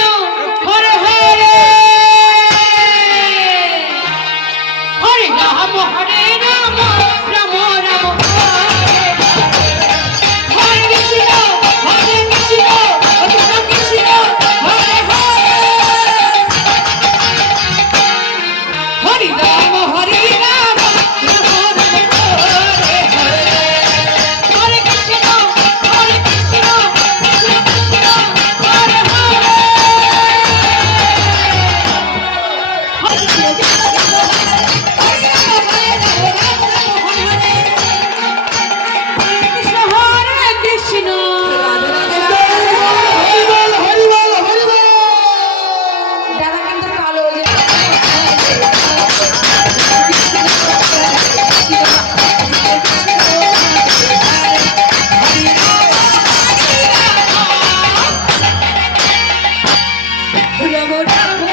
no. Love, love, love.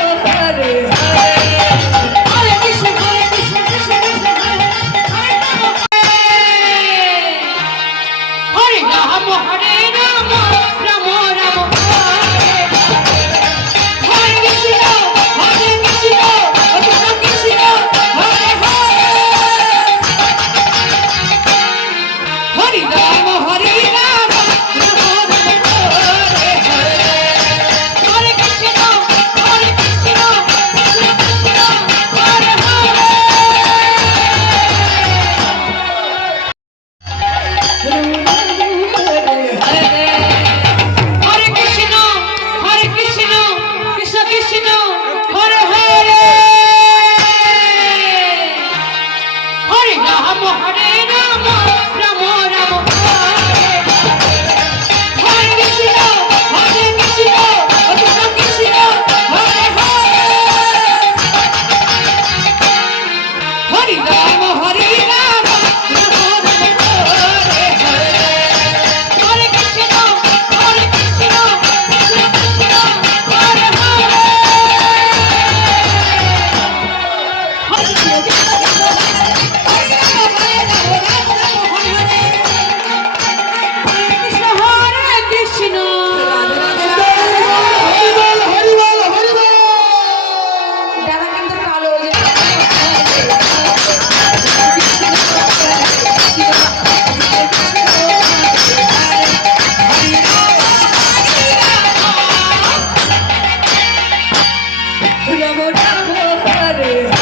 Thakur